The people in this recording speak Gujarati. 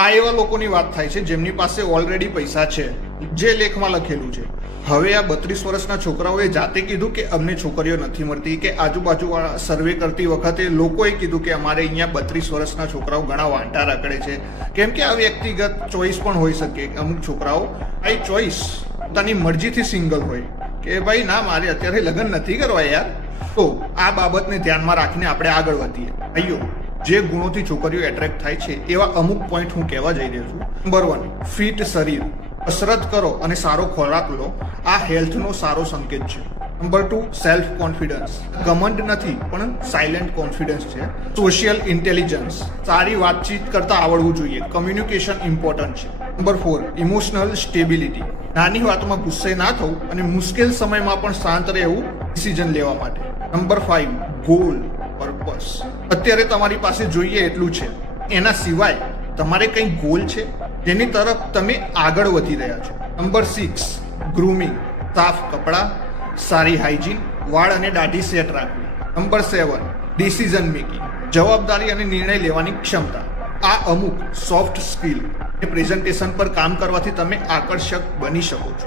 આ એવા લોકોની વાત થાય છે જેમની પાસે ઓલરેડી પૈસા છે, જે લેખમાં લખેલું છે. હવે આ 32 વર્ષના છોકરાઓએ જાતે કીધું કે અમને છોકરીઓ નથી મળતી, કે આજુબાજુવાળા સર્વે કરતી વખતે લોકોએ કીધું કે અમારે અહીંયા 32 વર્ષના છોકરાઓ ઘણા વાંટા રખડે છે. કેમ કે આ વ્યક્તિગત ચોઈસ પણ હોઈ શકે. અમુક છોકરાઓ આ ચોઈસ પોતાની મરજીથી સિંગલ હોય કે ભાઈ ના, મારે અત્યારે લગ્ન નથી કરવા યાર. તો આ બાબતને ધ્યાનમાં રાખીને આપણે આગળ વધીએ. ભાઈઓ, જે ગુણોથી છોકરીઓ એટ્રેક્ટ થાય છે એવા અમુક પોઈન્ટ હું કહેવા જઈ રહ્યો છું. નંબર 1, ફિટ શરીર. કસરત કરો અને સારો ખોરાક લો, આ હેલ્થનો સારો સંકેત છે. Number 2, self confidence. ઘમંડ નથી પણ સાયલેન્ટ કોન્ફિડન્સ છે. Social intelligence. સારી વાતચીત કરતા આવડવું જોઈએ. કમ્યુનિકેશન ઇમ્પોર્ટન્ટ છે. Number 4, emotional stability. નાની વાતમાં ગુસ્સે ના થવું અને મુશ્કેલ સમયમાં પણ શાંત રહેવું ડિસિઝન લેવા માટે. Number 5, goal, purpose. અત્યારે તમારી પાસે જોઈએ એટલું છે, એના સિવાય તમારે કંઈ ગોલ છે જેની તરફ તમે આગળ વધી રહ્યા છો. Number 6, grooming. સાફ કપડાં, સારી હાઇજીન, વાળ અને દાઢી સેટ રાખવી. Number 7, decision making. જવાબદારી અને નિર્ણય લેવાની ક્ષમતા. આ અમુક સોફ્ટ સ્કિલ પ્રેઝન્ટેશન પર કામ કરવાથી તમે આકર્ષક બની શકો છો.